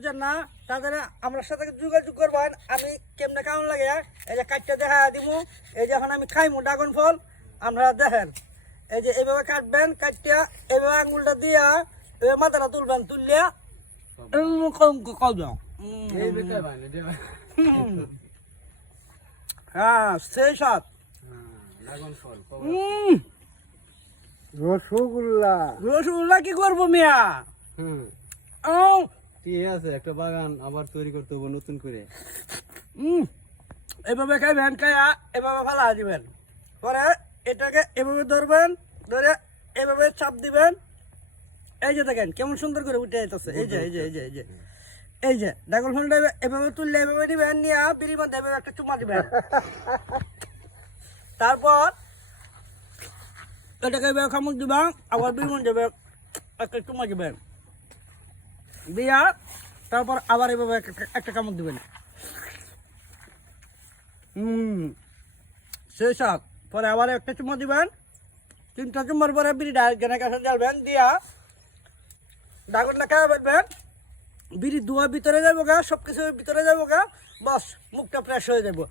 বুঝেন না তাদের আমার সাথে যোগাযোগ করবেন। আমি কেমনে কেমন লাগে এই যে কাটটা দেখা দিমু। এই যে এখন আমি খাইমু ড্রাগন ফল, আপনারা দেখেন। এই যে এইভাবে কাটবেন, কাটটা এইভাবে আঙুলটা দিয়া এভাবে মাথাটা তুলবেন, তুললিয়া হ্যাঁ সেই সাত রসগোল্লা। রসগোল্লা কি করবো মিয়া? ঠিক আছে, একটা বাগান আবার তৈরি করতে হবে নতুন করে। এভাবে খাইবেন, খাইয়া এভাবে ফালা দিবেন, পরে এটাকে এভাবে ধরবেন, ধরে এভাবে চাপ দিবেন। এই যে দেখেন কেমন সুন্দর করে উঠে যেতেছে। এই যে এই যে এই যে এই যে এই যে ড্রাগন ফলটা এভাবে তুললে এভাবে দিবেন, নিয়ে বিড়ির মধ্যে এভাবে একটা চুমা দিবেন। তারপর এটাকে এভাবে খামুক দিবেন, আবার বিড়ির মধ্যে একটা চুমা দিবেন, দিয়া তারপর আবার এভাবে একটা কামড় দিবেন। সেই সাত পরে আবার একটা চুমা দিবেন। 3টা চুমার পরে বিড়িটা গেনে কাছে জ্বালবেন, দিয়া ড্রাগনটা খাওয়া ফেলবেন। বিড়ি ধোয়া ভিতরে যাবো গা, সব কিছু ভিতরে যাবো গা, বাস মুখটা ফ্রেশ হয়ে যাবো।